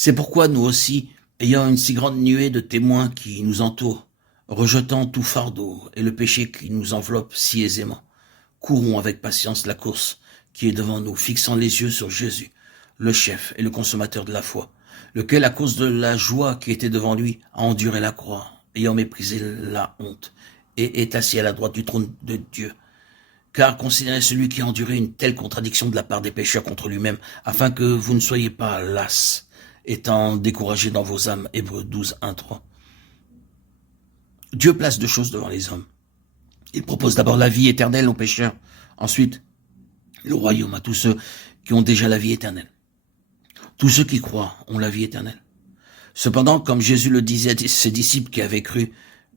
C'est pourquoi nous aussi, ayant une si grande nuée de témoins qui nous entourent, rejetant tout fardeau et le péché qui nous enveloppe si aisément, courons avec patience la course qui est devant nous, fixant les yeux sur Jésus, le chef et le consommateur de la foi, lequel, à cause de la joie qui était devant lui, a enduré la croix, ayant méprisé la honte, et est assis à la droite du trône de Dieu. Car considérez celui qui a enduré une telle contradiction de la part des pécheurs contre lui-même, afin que vous ne soyez pas las, étant découragés dans vos âmes. Hébreux 12, 1, 3. Dieu place deux choses devant les hommes. Il propose d'abord la vie éternelle aux pécheurs, ensuite le royaume à tous ceux qui ont déjà la vie éternelle. Tous ceux qui croient ont la vie éternelle. Cependant, comme Jésus le disait à ses disciples qui avaient cru,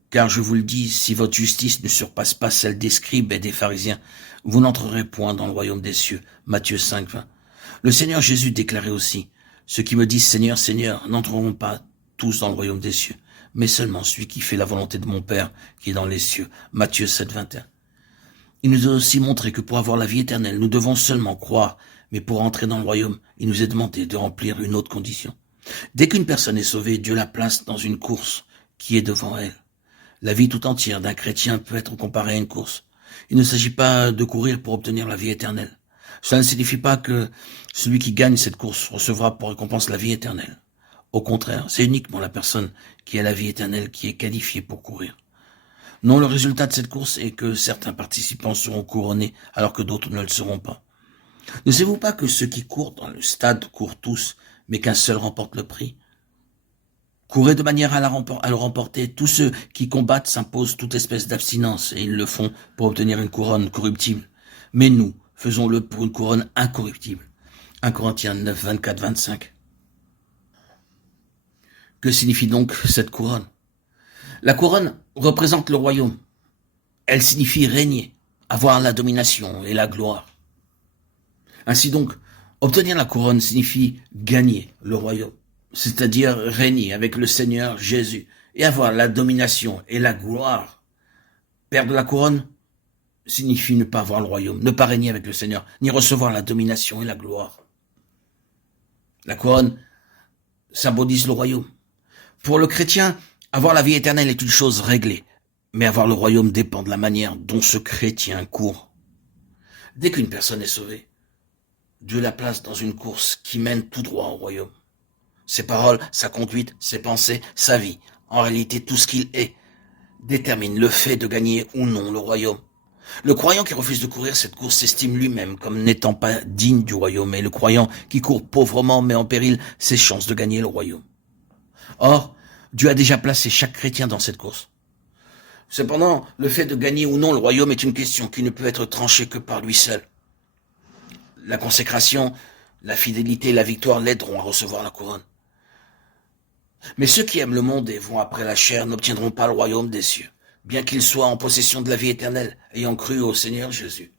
car je vous le dis, si votre justice ne surpasse pas celle des scribes et des pharisiens, vous n'entrerez point dans le royaume des cieux. Matthieu 5, 20. Le Seigneur Jésus déclarait aussi, ceux qui me disent Seigneur, Seigneur, n'entreront pas tous dans le royaume des cieux, mais seulement celui qui fait la volonté de mon Père qui est dans les cieux. Matthieu 7, 21. Il nous a aussi montré que pour avoir la vie éternelle, nous devons seulement croire, mais pour entrer dans le royaume, il nous est demandé de remplir une autre condition. Dès qu'une personne est sauvée, Dieu la place dans une course qui est devant elle. La vie tout entière d'un chrétien peut être comparée à une course. Il ne s'agit pas de courir pour obtenir la vie éternelle. Cela ne signifie pas que celui qui gagne cette course recevra pour récompense la vie éternelle. Au contraire, c'est uniquement la personne qui a la vie éternelle qui est qualifiée pour courir. Non, le résultat de cette course est que certains participants seront couronnés alors que d'autres ne le seront pas. Ne savez-vous pas que ceux qui courent dans le stade courent tous, mais qu'un seul remporte le prix? Courez de manière à le remporter. Tous ceux qui combattent s'imposent toute espèce d'abstinence, et ils le font pour obtenir une couronne corruptible. Mais nous, faisons-le pour une couronne incorruptible. 1 Corinthiens 9, 24, 25. Que signifie donc cette couronne? La couronne représente le royaume. Elle signifie régner, avoir la domination et la gloire. Ainsi donc, obtenir la couronne signifie gagner le royaume, c'est-à-dire régner avec le Seigneur Jésus et avoir la domination et la gloire. Perdre la couronne signifie ne pas avoir le royaume, ne pas régner avec le Seigneur, ni recevoir la domination et la gloire. La couronne symbolise le royaume. Pour le chrétien, avoir la vie éternelle est une chose réglée, mais avoir le royaume dépend de la manière dont ce chrétien court. Dès qu'une personne est sauvée, Dieu la place dans une course qui mène tout droit au royaume. Ses paroles, sa conduite, ses pensées, sa vie, en réalité tout ce qu'il est, détermine le fait de gagner ou non le royaume. Le croyant qui refuse de courir cette course s'estime lui-même comme n'étant pas digne du royaume, et le croyant qui court pauvrement met en péril ses chances de gagner le royaume. Or, Dieu a déjà placé chaque chrétien dans cette course. Cependant, le fait de gagner ou non le royaume est une question qui ne peut être tranchée que par lui seul. La consécration, la fidélité et la victoire l'aideront à recevoir la couronne. Mais ceux qui aiment le monde et vont après la chair n'obtiendront pas le royaume des cieux, bien qu'ils soient en possession de la vie éternelle, ayant cru au Seigneur Jésus.